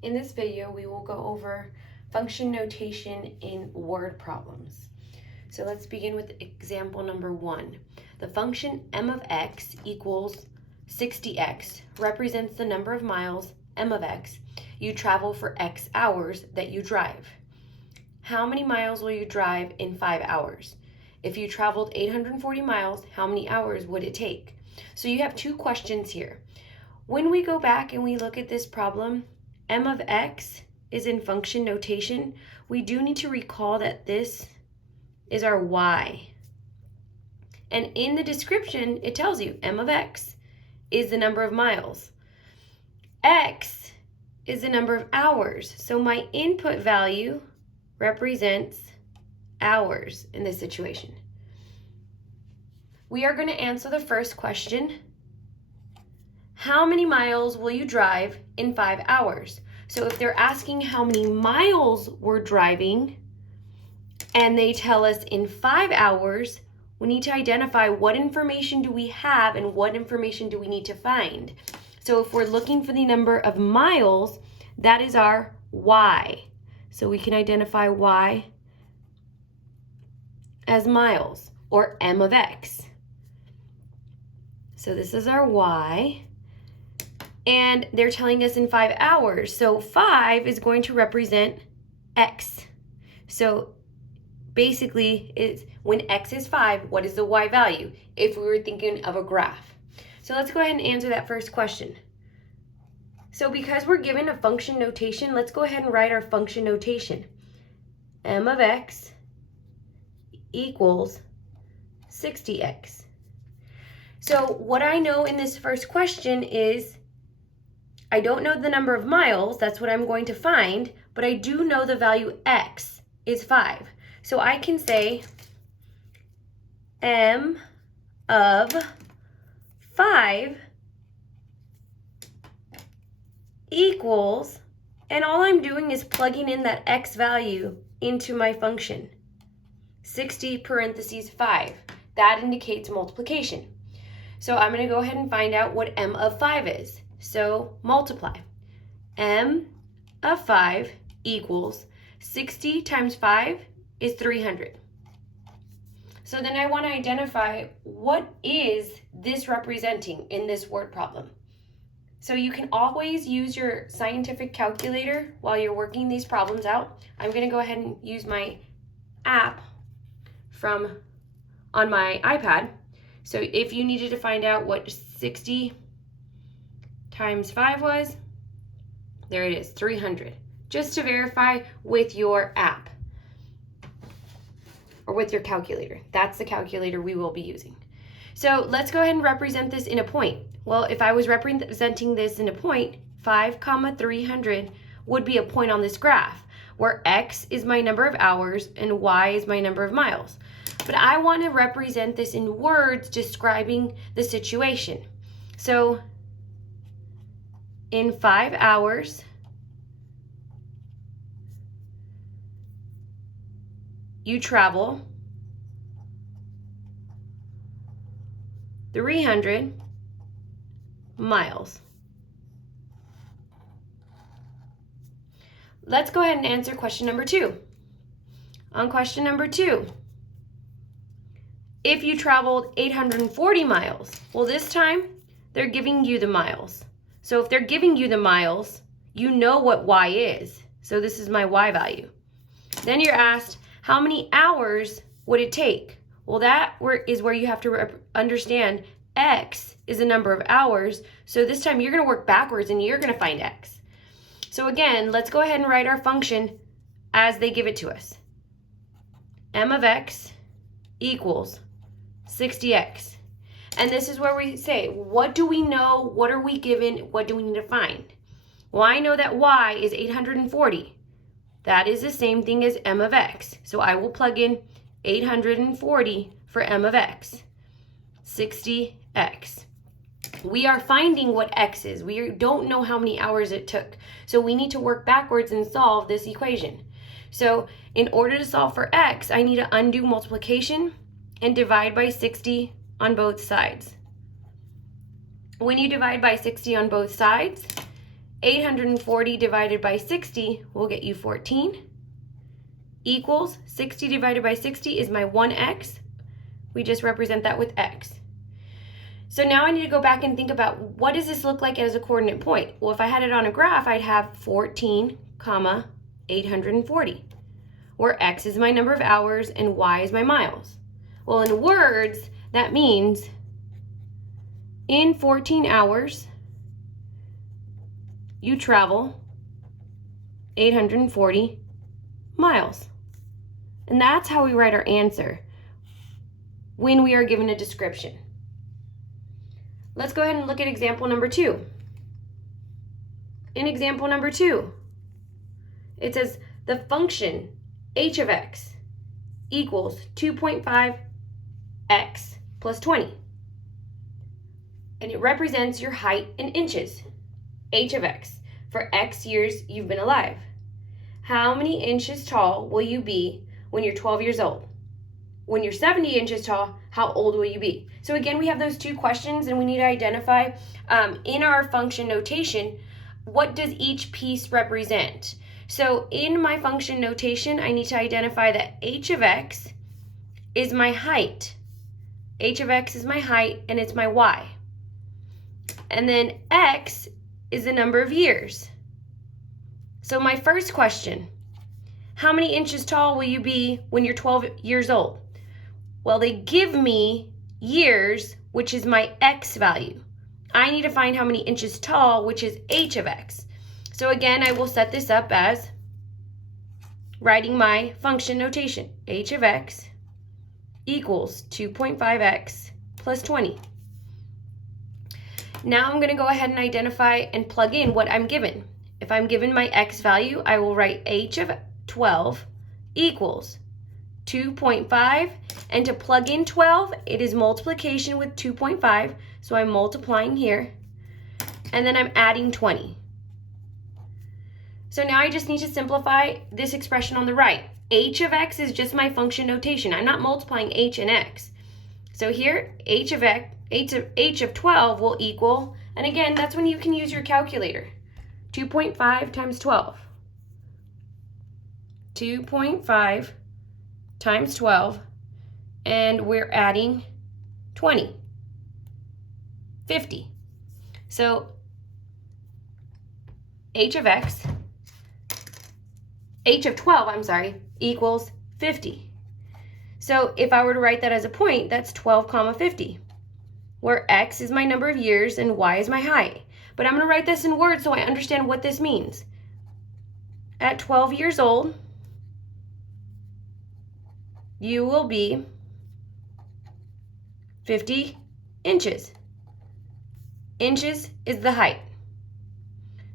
In this video, we will go over function notation in word problems. So let's begin with example number 1. The function m of x equals 60x represents the number of miles m of x you travel for x hours that you drive. How many miles will you drive in 5 hours? If you traveled 840 miles, how many hours would it take? So you have two questions here. When we go back and we look at this problem, m of x is in function notation. We do need to recall that this is our y. And in the description, it tells you m of x is the number of miles. X is the number of hours. So my input value represents hours in this situation. We are going to answer the first question. How many miles will you drive in 5 hours? So if they're asking how many miles we're driving and they tell us in 5 hours, we need to identify what information do we have and what information do we need to find. So if we're looking for the number of miles, that is our y. So we can identify y as miles, or m of x. So this is our y. And they're telling us in 5 hours. So 5 is going to represent x. So basically, it's when x is 5, what is the y value? If we were thinking of a graph. So let's go ahead and answer that first question. So because we're given a function notation, let's go ahead and write our function notation. M of x equals 60x. So what I know in this first question is I don't know the number of miles, that's what I'm going to find, but I do know the value x is 5. So I can say m of 5 equals, and all I'm doing is plugging in that x value into my function. 60 parentheses 5. That indicates multiplication. So I'm going to go ahead and find out what m of 5 is. So multiply. M of 5 equals 60 times 5 is 300. So then I want to identify what is this representing in this word problem. So you can always use your scientific calculator while you're working these problems out. I'm going to go ahead and use my app on my iPad. So if you needed to find out what 60 times 5 was, there it is, 300. Just to verify with your app or with your calculator. That's the calculator we will be using. So let's go ahead and represent this in a point. Well, if I was representing this in a point, 5, 300 would be a point on this graph where x is my number of hours and y is my number of miles. But I want to represent this in words describing the situation. So in 5 hours, you travel 300 miles. Let's go ahead and answer question number 2. On question number 2, if you traveled 840 miles, well, this time they're giving you the miles. So if they're giving you the miles, you know what y is. So this is my y value. Then you're asked, how many hours would it take? Well, that is where you have to understand x is the number of hours. So this time you're going to work backwards and you're going to find x. So again, let's go ahead and write our function as they give it to us. M of x equals 60x. And this is where we say, what do we know? What are we given? What do we need to find? Well, I know that y is 840. That is the same thing as m of x. So I will plug in 840 for m of x. 60x. We are finding what x is. We don't know how many hours it took. So we need to work backwards and solve this equation. So in order to solve for x, I need to undo multiplication and divide by 60 on both sides. When you divide by 60 on both sides, 840 divided by 60 will get you 14, equals 60 divided by 60 is my 1x. We just represent that with x. So now I need to go back and think about, what does this look like as a coordinate point? Well, if I had it on a graph, I'd have 14, 840, where x is my number of hours and y is my miles. Well, in words, that means in 14 hours, you travel 840 miles. And that's how we write our answer when we are given a description. Let's go ahead and look at example number 2. In example number 2, it says the function h of x equals 2.5x plus 20. And it represents your height in inches. H of x, for x years you've been alive. How many inches tall will you be when you're 12 years old? When you're 70 inches tall, how old will you be? So again, we have those two questions, and we need to identify in our function notation, what does each piece represent? So in my function notation, I need to identify that h of x is my height. H of x is my height, and it's my y. And then x is the number of years. So my first question, how many inches tall will you be when you're 12 years old? Well, they give me years, which is my x value. I need to find how many inches tall, which is h of x. So again, I will set this up as writing my function notation. H of x equals 2.5x plus 20. Now I'm going to go ahead and identify and plug in what I'm given. If I'm given my x value, I will write h of 12 equals 2.5, and to plug in 12, it is multiplication with 2.5, so I'm multiplying here, and then I'm adding 20. So now I just need to simplify this expression on the right. H of x is just my function notation. I'm not multiplying h and x. So here, h of 12 will equal, and again, that's when you can use your calculator, 2.5 times 12. 2.5 times 12, and we're adding 20, 50. So h of 12, equals 50. So if I were to write that as a point, that's 12, 50, where x is my number of years and y is my height. But I'm going to write this in words so I understand what this means. At 12 years old, you will be 50 inches. Inches is the height.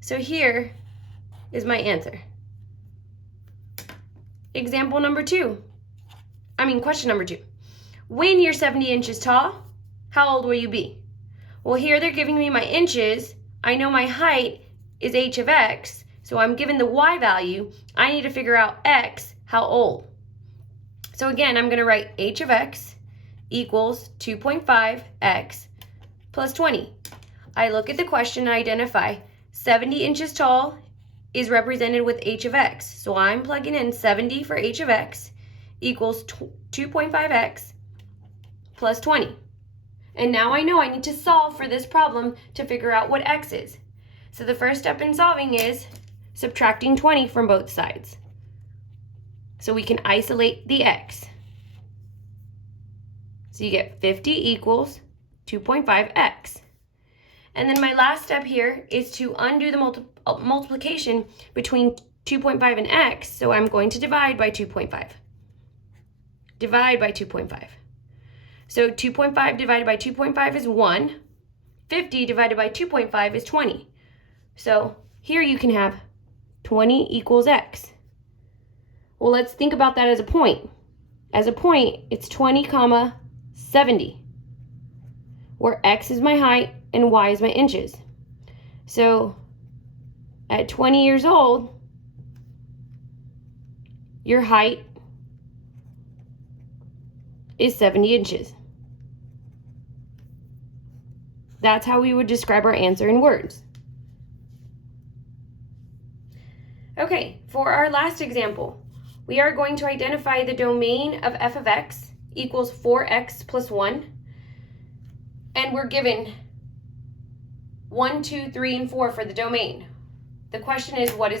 So here is my answer. Question number 2. When you're 70 inches tall, how old will you be? Well, here they're giving me my inches. I know my height is h of x, so I'm given the y value. I need to figure out x, how old. So again, I'm going to write h of x equals 2.5x plus 20. I look at the question and identify 70 inches tall is represented with h of x. So I'm plugging in 70 for h of x equals 2.5x plus 20. And now I know I need to solve for this problem to figure out what x is. So the first step in solving is subtracting 20 from both sides, so we can isolate the x. So you get 50 equals 2.5x. And then my last step here is to undo the multiplication between 2.5 and x, so I'm going to divide by 2.5. Divide by 2.5. So 2.5 divided by 2.5 is 1. 50 divided by 2.5 is 20. So here you can have 20 equals x. Well, let's think about that as a point. As a point, it's 20, 70, where x is my height and y is my inches. So at 20 years old, your height is 70 inches. That's how we would describe our answer in words. Okay, for our last example, we are going to identify the domain of f of x equals 4x plus 1, and we're given 1, 2, 3, and 4 for the domain. The question is, what is the